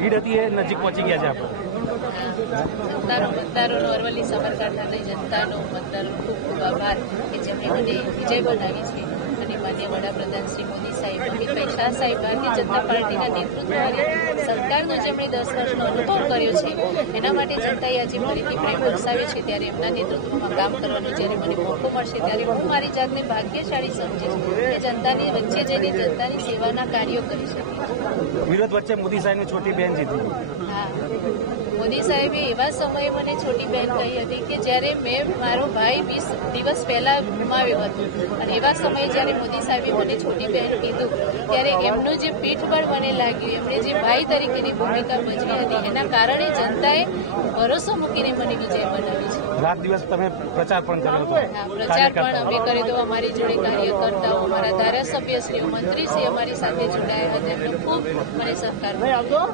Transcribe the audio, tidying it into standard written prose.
Lead હતી એ નજીક પહોંચી ગયા છે આપણે? મતદારોનો અરવલ્લી સાબરકાંઠાની જનતાનો મતદારો ખૂબ ખૂબ આભાર કે જેમણે મને વિજય બનાવી છે અને માન્ય વડાપ્રધાન શ્રી મોદી સાહેબ, અમિતભાઈ શાહ સાહેબ, ભારતીય જનતા પાર્ટીના નેતૃત્વવાળી સરકારનો જેમણે 10 વર્ષનો અનુભવ કર્યો છે એના માટે જનતાએ આજે ફરીથી પ્રેમ વરસાવ્યો છે. ત્યારે એમના નેતૃત્વમાં કામ કરવાનો જ્યારે મને મોકો મળશે ત્યારે હું મારી જાતને ભાગ્યશાળી સમજીશ કે જનતાની વચ્ચે જઈને જનતાની સેવાના કાર્યો કરી શકીશ. વિરોધ વચ્ચે મોદી સાહેબની છોટી બહેન જીતી. હા, મોદી સાહેબે એવા સમયે મને છોટી બહેન કહી હતી કે જ્યારે મેં મારો ભાઈ 20 દિવસ પહેલા ગુમાવ્યો હતો અને એવા સમયે જ્યારે મોદી સાહેબે મને છોટી બહેન કીધું ત્યારે એમનું જે પીઠબળ મને લાગ્યું, એમણે જે ભાઈ તરીકેની ભૂમિકા ભજવી હતી એના કારણે જનતાએ ભરોસો મૂકીને મને વિજય બનાવી છે. રાત દિવસ તમે પ્રચાર પણ કર્યો હતો? હા, પ્રચાર પણ અમે કર્યો હતો. અમારી જોડે કાર્યકર્તાઓ, અમારા ધારાસભ્યશ્રીઓ, મંત્રીશ્રી અમારી સાથે જોડાયા હતા. એમનો ખૂબ મને સહકાર મળ્યો.